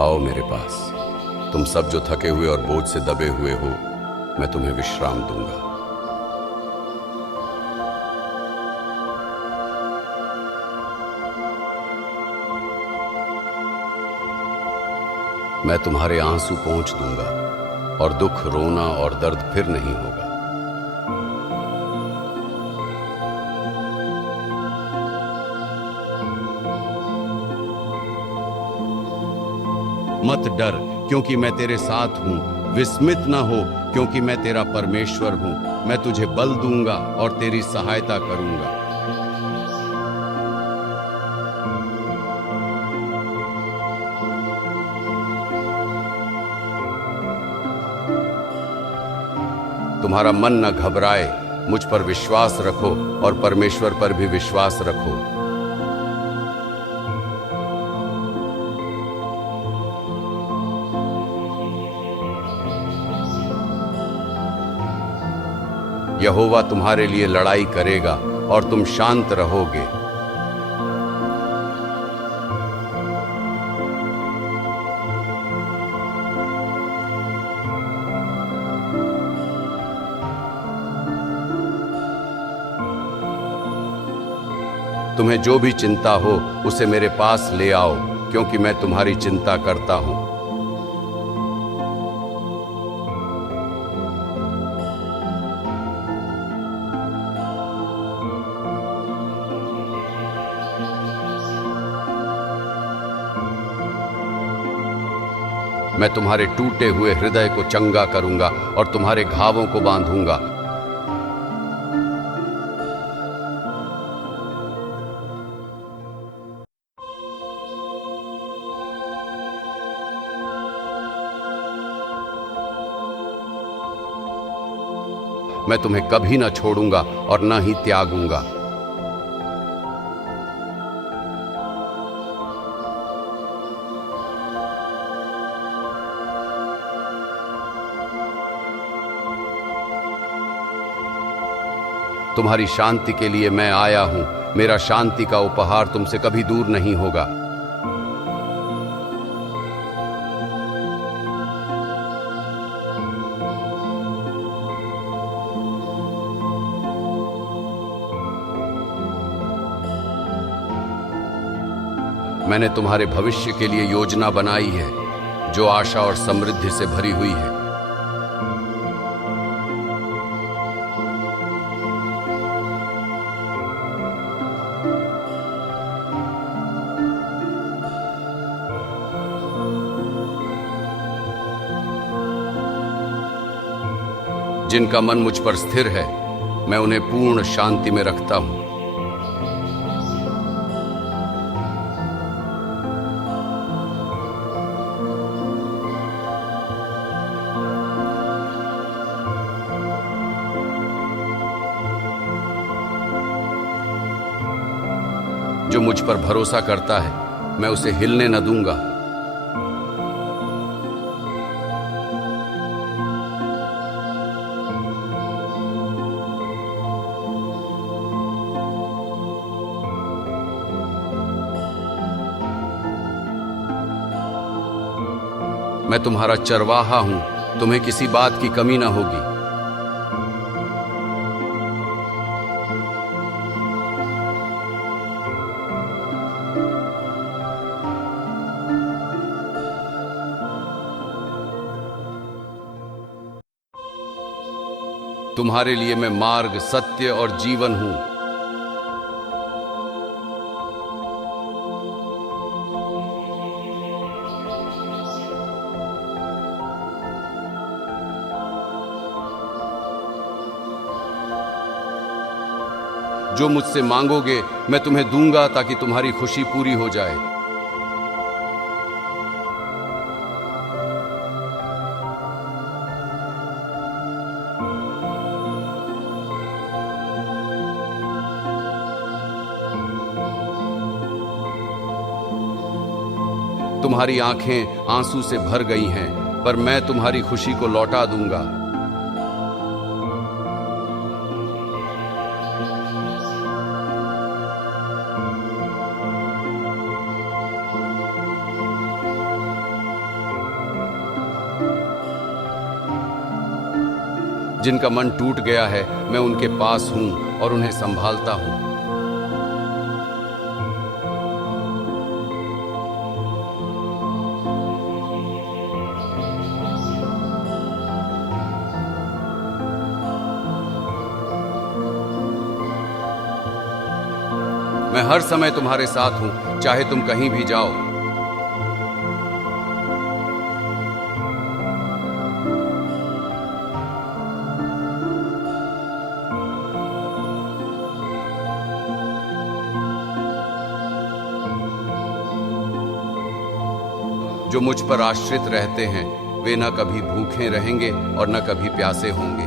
आओ मेरे पास। तुम सब जो थके हुए और बोझ से दबे हुए हो, मैं तुम्हें विश्राम दूंगा। मैं तुम्हारे आंसू पोंछ दूंगा और दुख, रोना और दर्द फिर नहीं होगा। मत डर, क्योंकि मैं तेरे साथ हूं। विस्मित न हो, क्योंकि मैं तेरा परमेश्वर हूं। मैं तुझे बल दूंगा और तेरी सहायता करूंगा। तुम्हारा मन न घबराए, मुझ पर विश्वास रखो और परमेश्वर पर भी विश्वास रखो। यहोवा तुम्हारे लिए लड़ाई करेगा और तुम शांत रहोगे। तुम्हें जो भी चिंता हो उसे मेरे पास ले आओ, क्योंकि मैं तुम्हारी चिंता करता हूं। मैं तुम्हारे टूटे हुए हृदय को चंगा करूंगा और तुम्हारे घावों को बांधूंगा। मैं तुम्हें कभी न छोड़ूंगा और न ही त्यागूंगा। तुम्हारी शांति के लिए मैं आया हूं। मेरा शांति का उपहार तुमसे कभी दूर नहीं होगा। मैंने तुम्हारे भविष्य के लिए योजना बनाई है, जो आशा और समृद्धि से भरी हुई है। जिनका मन मुझ पर स्थिर है, मैं उन्हें पूर्ण शांति में रखता हूं। जो मुझ पर भरोसा करता है, मैं उसे हिलने न दूंगा। मैं तुम्हारा चरवाहा हूं, तुम्हें किसी बात की कमी न होगी। तुम्हारे लिए मैं मार्ग, सत्य और जीवन हूं। जो मुझसे मांगोगे मैं तुम्हें दूंगा, ताकि तुम्हारी खुशी पूरी हो जाए। तुम्हारी आंखें आंसू से भर गई हैं, पर मैं तुम्हारी खुशी को लौटा दूंगा। जिनका मन टूट गया है, मैं उनके पास हूं और उन्हें संभालता हूं। मैं हर समय तुम्हारे साथ हूं, चाहे तुम कहीं भी जाओ। जो मुझ पर आश्रित रहते हैं, वे न कभी भूखे रहेंगे और न कभी प्यासे होंगे।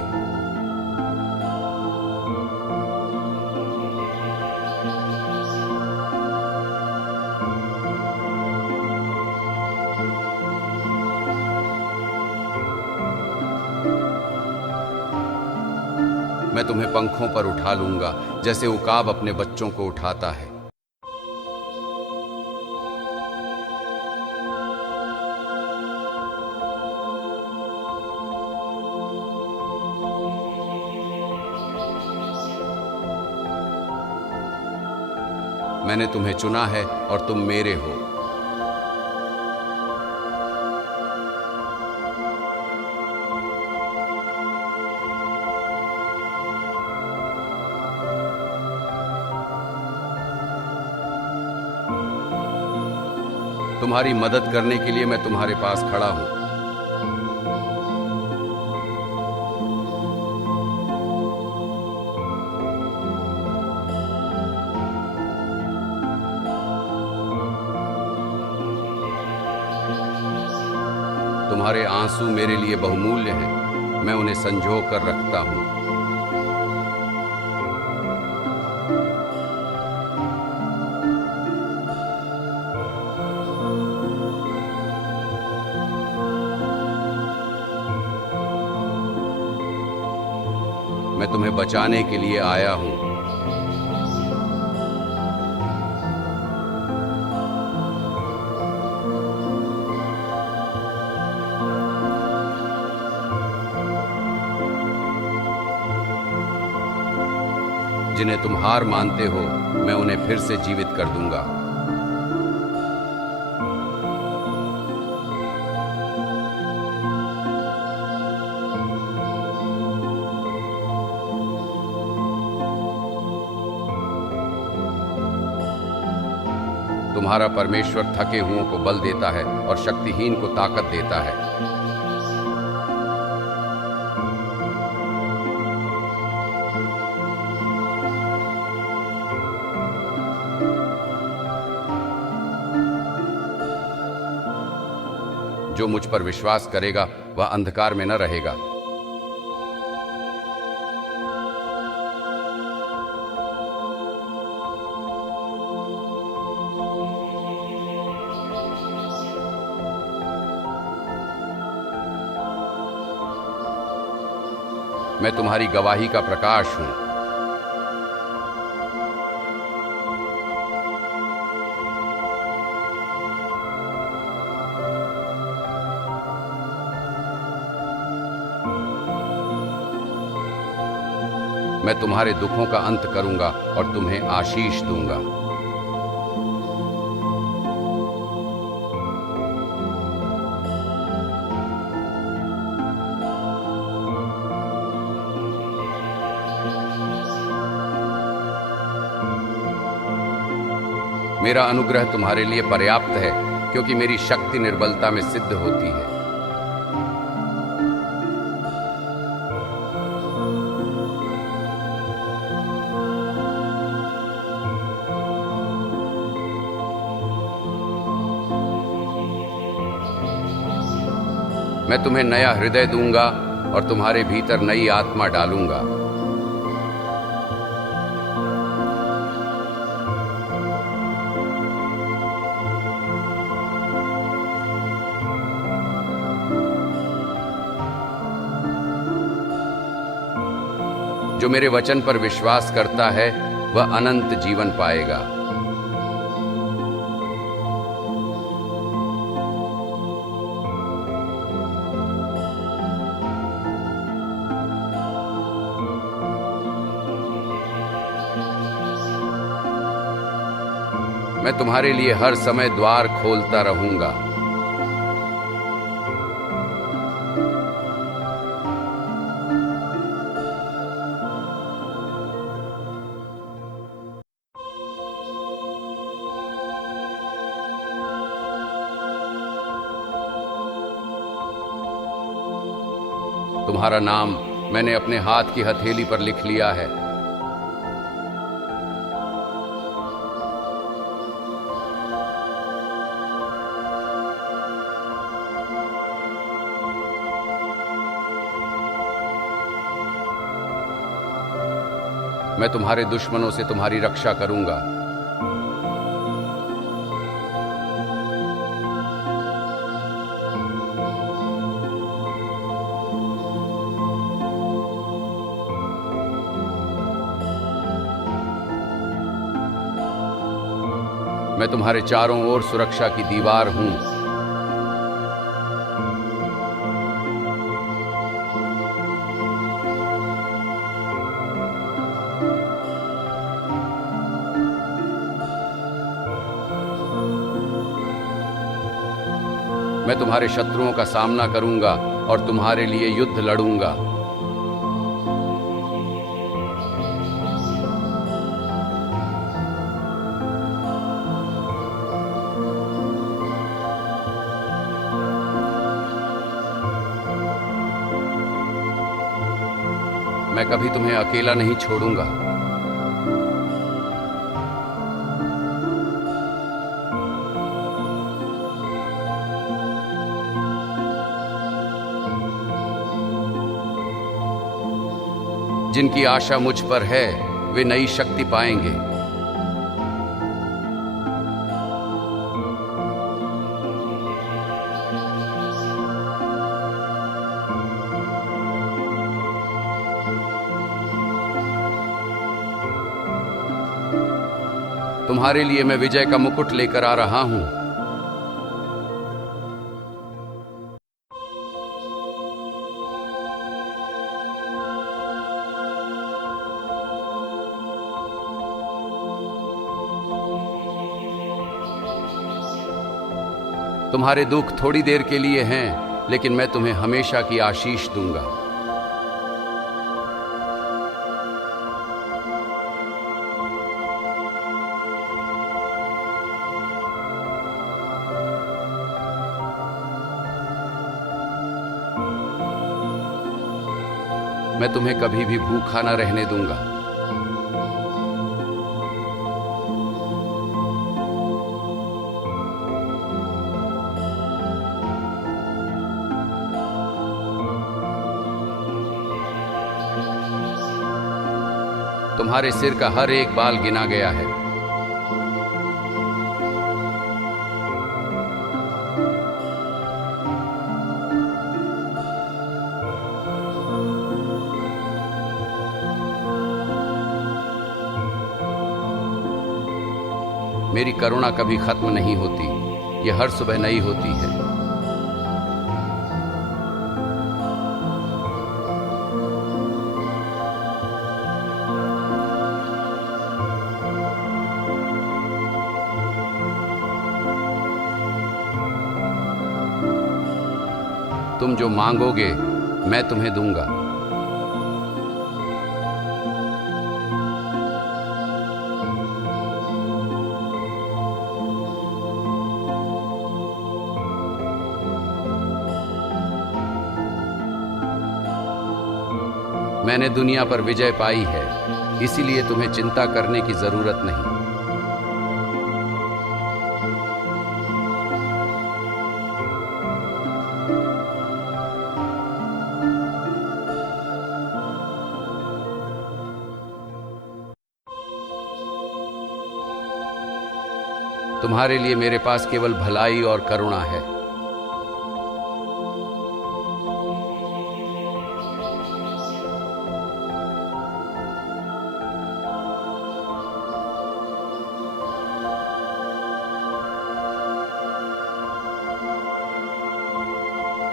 मैं तुम्हें पंखों पर उठा लूंगा, जैसे उकाब अपने बच्चों को उठाता है। मैंने तुम्हें चुना है और तुम मेरे हो। तुम्हारी मदद करने के लिए मैं तुम्हारे पास खड़ा हूं। तुम्हारे आंसू मेरे लिए बहुमूल्य हैं, मैं उन्हें संजो कर रखता हूं। मैं तुम्हें बचाने के लिए आया हूं। जिन्हें तुम हार मानते हो, मैं उन्हें फिर से जीवित कर दूंगा। तुम्हारा परमेश्वर थके हुओं को बल देता है और शक्तिहीन को ताकत देता है। जो मुझ पर विश्वास करेगा वह अंधकार में न रहेगा। मैं तुम्हारी गवाही का प्रकाश हूं। मैं तुम्हारे दुखों का अंत करूंगा और तुम्हें आशीष दूंगा। मेरा अनुग्रह तुम्हारे लिए पर्याप्त है, क्योंकि मेरी शक्ति निर्बलता में सिद्ध होती है। मैं तुम्हें नया हृदय दूंगा और तुम्हारे भीतर नई आत्मा डालूंगा। जो मेरे वचन पर विश्वास करता है वह अनंत जीवन पाएगा। मैं तुम्हारे लिए हर समय द्वार खोलता रहूंगा। तुम्हारा नाम मैंने अपने हाथ की हथेली पर लिख लिया है। मैं तुम्हारे दुश्मनों से तुम्हारी रक्षा करूंगा। मैं तुम्हारे चारों ओर सुरक्षा की दीवार हूं। मैं तुम्हारे शत्रुओं का सामना करूंगा और तुम्हारे लिए युद्ध लड़ूंगा। मैं कभी तुम्हें अकेला नहीं छोड़ूंगा। जिनकी आशा मुझ पर है वे नई शक्ति पाएंगे। तुम्हारे लिए मैं विजय का मुकुट लेकर आ रहा हूं। तुम्हारे दुख थोड़ी देर के लिए हैं, लेकिन मैं तुम्हें हमेशा की आशीष दूंगा। मैं तुम्हें कभी भी भूखा न रहने दूंगा। तुम्हारे सिर का हर एक बाल गिना गया है। मेरी करुणा कभी खत्म नहीं होती, यह हर सुबह नई होती है। तुम जो मांगोगे मैं तुम्हें दूंगा। मैंने दुनिया पर विजय पाई है, इसीलिए तुम्हें चिंता करने की जरूरत नहीं। तुम्हारे लिए मेरे पास केवल भलाई और करुणा है।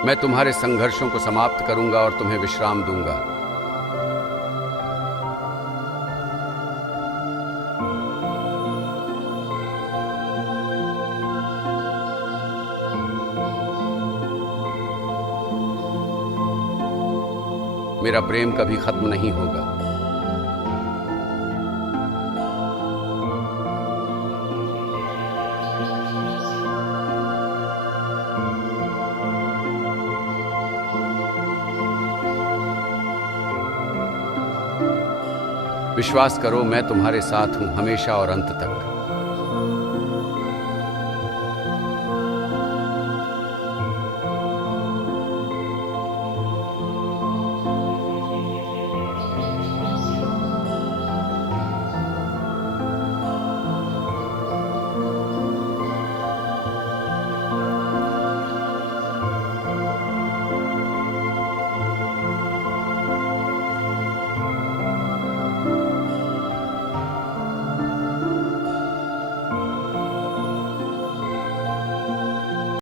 मैं तुम्हारे संघर्षों को समाप्त करूंगा और तुम्हें विश्राम दूंगा। मेरा प्रेम कभी खत्म नहीं होगा। विश्वास करो, मैं तुम्हारे साथ हूं हमेशा और अंत तक।